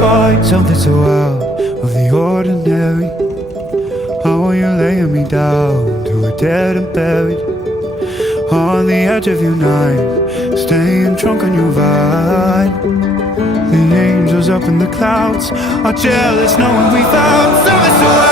find something so out of the ordinary. How are you laying me down to a dead and buried on the edge of your night, staying drunk on your vine. The angels up in the clouds are jealous knowing we found something so out.